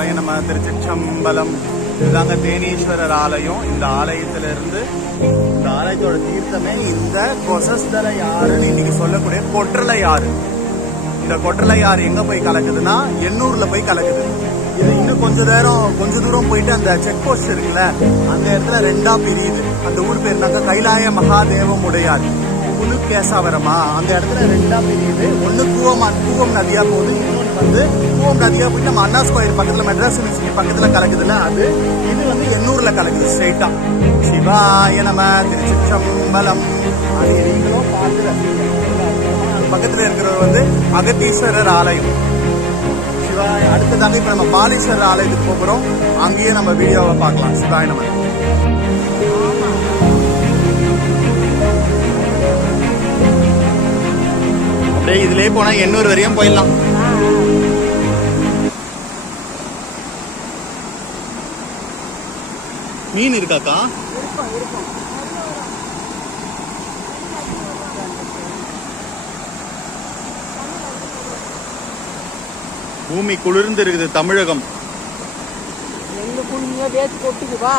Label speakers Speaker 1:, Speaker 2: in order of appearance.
Speaker 1: சிவாய நம்ம திருச்சிற்றம்பலம் இதுதாங்க தேனீஸ்வரர் ஆலயம். இந்த ஆலயத்துல இருந்து இந்த ஆலயத்தோட தீர்த்தமே இந்த கொசஸ்தல யாருன்னு இன்னைக்கு சொல்லக்கூடிய கொற்றலை யாறு இந்த கொற்றலை யாறு எங்க போய் கலக்குதுன்னா எண்ணூர்ல போய் கலக்குது. இது இன்னும் கொஞ்ச நேரம் கொஞ்ச தூரம் போயிட்டு அந்த செக் போஸ்ட் இருக்குல்ல அந்த இடத்துல ரெண்டா பிரியுது. அந்த ஊர் பேர் என்னங்க? கைலாய மகாதேவம் உடையார் புது கேசாவரமா? அந்த இடத்துல ரெண்டா பிரியுது. ஒன்று கூவம் கூவம் நதியா போகுது. இன்னொன்று வந்து கூவம் நதியா போய் நம்ம அண்ணா ஸ்கொயர் பக்கத்துல மெட்ராஸ் யூனிவர்சிட்டி பக்கத்துல கலக்குதுல அது. இது வந்து எண்ணூர்ல கலக்குது ஸ்ட்ரைட்டா சிவாய நம திருச்சிற்றம்பலம். அது நீங்களும் பார்த்து பக்கத்துல இருக்கிறவர் வந்து அகத்தீஸ்வரர் ஆலயம். சிவாய அடுத்ததாக இப்ப நம்ம பாலீஸ்வரர் ஆலயத்துக்கு போகிறோம் அங்கேயே நம்ம வீடியோவை பார்க்கலாம். சிவாய நம்ம அப்படியே இதுலயே போனா எண்ணூறு வரையும் போயிடலாம். மீன் இருக்காக்கா பூமி குளிர்ந்து இருக்குது தமிழகம்.
Speaker 2: எங்க குழிங்க வேத்து கொட்டுக்கு வா